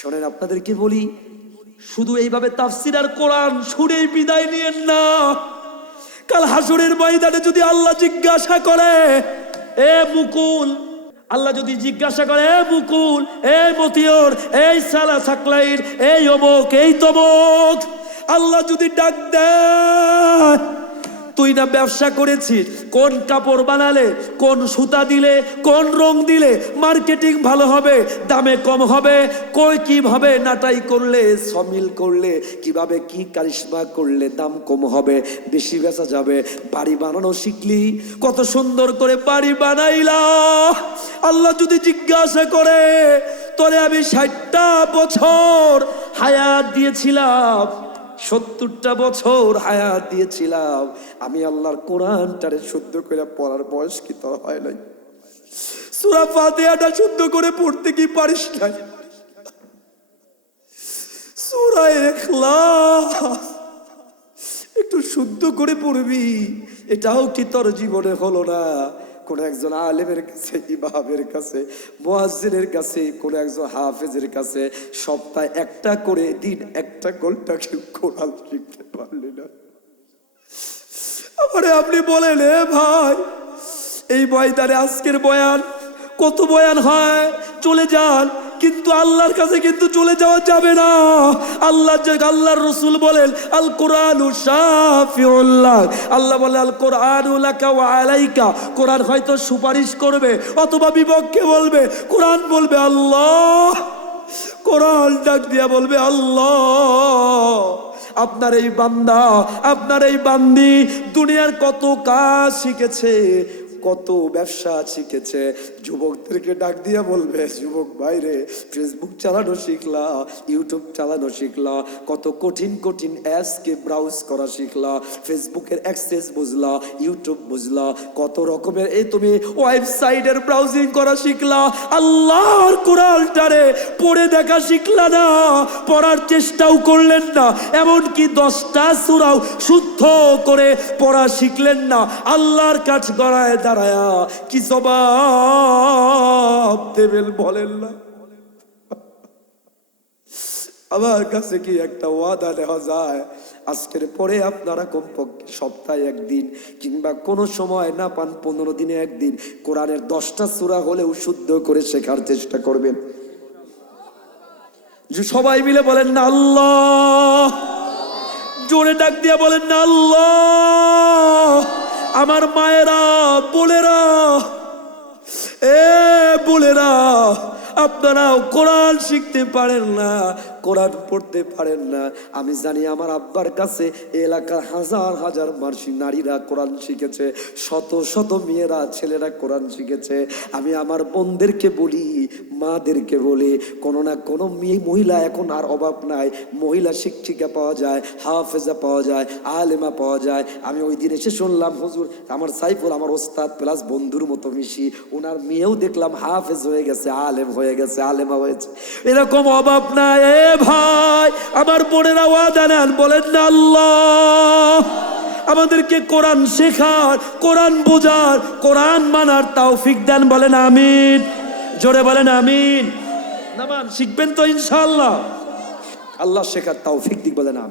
শোনেন, আপনাদেরকে বলি, শুধু এইভাবে তাফসীর আর কোরআন শুনেই বিদায় নিয়েন না। কাল হাসরের ময়দানে যদি আল্লাহ জিজ্ঞাসা করে, এ মুকুল, আল্লাহ যদি জিজ্ঞাসা করে, এ মুকুল, এই মতিয়র, এই সালা সাকলাইর, এই অমুক, এই তমুক, আল্লাহ যদি ডাক দেয়, তুই না ব্যবসা করেছিস, কোন কাপড় বানালে, কোন সুতা দিলে, কোন রং দিলে মার্কেটিং ভালো হবে, দামে কম হবে, কই কিভাবে নাটাই করলে, সমিল করলে, কিভাবে কি কারিশমা করলে দাম কম হবে, বেশি বেচা যাবে, বাড়ি বানানো শিখলি, কত সুন্দর করে বাড়ি বানাইলা। আল্লাহ যদি জিজ্ঞাসা করে, তোরে আমি 60টা বছর হায়াত দিয়েছিলাম, 70টা বছর হায়াত দিয়েছিলাম, আমি আল্লাহর কোরআনটারে শুদ্ধ করে পড়ার বয়স কি তোর হয় নাই? সূরা ফাতিহাটা শুদ্ধ করে পড়তে কি পারিস নাই? সূরা ইখলাস একটু শুদ্ধ করে পড়বি, এটাও কি তোর জীবনে হলো না? কোন একজন আলেমের কাছে, ইমামের কাছে, মুয়াজ্জিনের কাছে, কোন একজন হাফেজের কাছে সপ্তাহে একটা করে দিন একটা ঘন্টা কোরআন শিখতে পারলি না? আমারে আপনি বলেন, এ ভাই, এই ময়দানে আজকের বয়ান, কত বয়ান হয়, চলে যান, কিন্তু আল্লাহর কাছে কিন্তু চলে যাওয়া যাবে না। আল্লাহর রাসূল বলেন, আল কোরআনু শাফিউল্লাহ, আল্লাহ বলে আল কোরআনু লাকা ওয়া আলাইকা, কোরআন হয়তো সুপারিশ করবে অথবা বিপক্ষে বলবে, কোরআন বলবে আল্লাহ, কোরআন ডাক দিয়া বলবে আল্লাহ। আপনার এই বান্দা, আপনার এই বান্দি দুনিয়ার কত কাজ শিখেছে, কত ব্যবসা শিখেছে, যুবকদেরকে ডাক দিয়া বলবে, যুবক ভাইরে, ফেসবুক চালানো শিখলা, ইউটিউব চালানো শিখলা, কত কঠিন কঠিন অ্যাপসকে ব্রাউজ করা শিখলা, ফেসবুকের অ্যাক্সেস বুঝলা, ইউটিউব বুঝলা, কত রকমের এই তুমি ওয়েবসাইটের ব্রাউজিং করা শিখলা, আল্লাহর কোরআনটারে পড়ে দেখা শিখলা না, পড়ার চেষ্টাও করলেন না, এমনকি 10টা সূরাও শুদ্ধ করে পড়া শিখলেন না। আল্লাহর কাছ গড়ায় দাঁড়ায়া কি জবাব দেবেন বলেন না? আমার কাছে কি একটা ওয়াদা নেওয়া যায়? আজকের পরে আপনারা কমপক্ষে সপ্তাহে একদিন কিংবা কোনো সময় না পান 15 দিনে একদিন কোরআনের 10টা সূরা হলেও শুদ্ধ করে শেখার চেষ্টা করবেন। সবাই মিলে বলেন না আল্লাহ, জোরে ডাক দিয়া বলেন না আল্লাহ। আমার মায়েরা, বোনেরা, এ বোনেরা, আপনারাও কোরআন শিখতে পারেন না, কোরআন পড়তে পারেন না। আমি জানি আমার আব্বার কাছে এলাকার হাজার হাজার নারীরা কোরআন শিখেছে, শত শত মেয়েরা, ছেলেরা কোরআন শিখেছে। আমি আমার বোনদেরকে বলি, মাদেরকে বলি, কোনো না কোনো মহিলা এখন আর অভাব নাই, মহিলা শিক্ষিকা পাওয়া যায়, হাফেজা পাওয়া যায়, আলেমা পাওয়া যায়। আমি ওই দিন এসে শুনলাম, হুজুর আমার সাইফুল আমার ওস্তাদ প্লাস বন্ধুর মতো মিশি, ওনার মেয়েও দেখলাম হাফেজ হয়ে গেছে, আলেম হয়ে গেছে, আলেমা হয়েছে। এরকম অভাব নাই। এ ভাই, আমার বোনেরা ওয়াদা নেন, বলেন না আল্লাহ আমাদেরকে কোরআন শেখার, কোরআন বোঝার, কোরআন মানার তৌফিক দেন, বলেন আমিন। জোরে বলেন আমিন। নামান শিখবেন তো ইনশাআল্লাহ, আল্লাহ শেখার তৌফিক দিক, বলেন আমিন।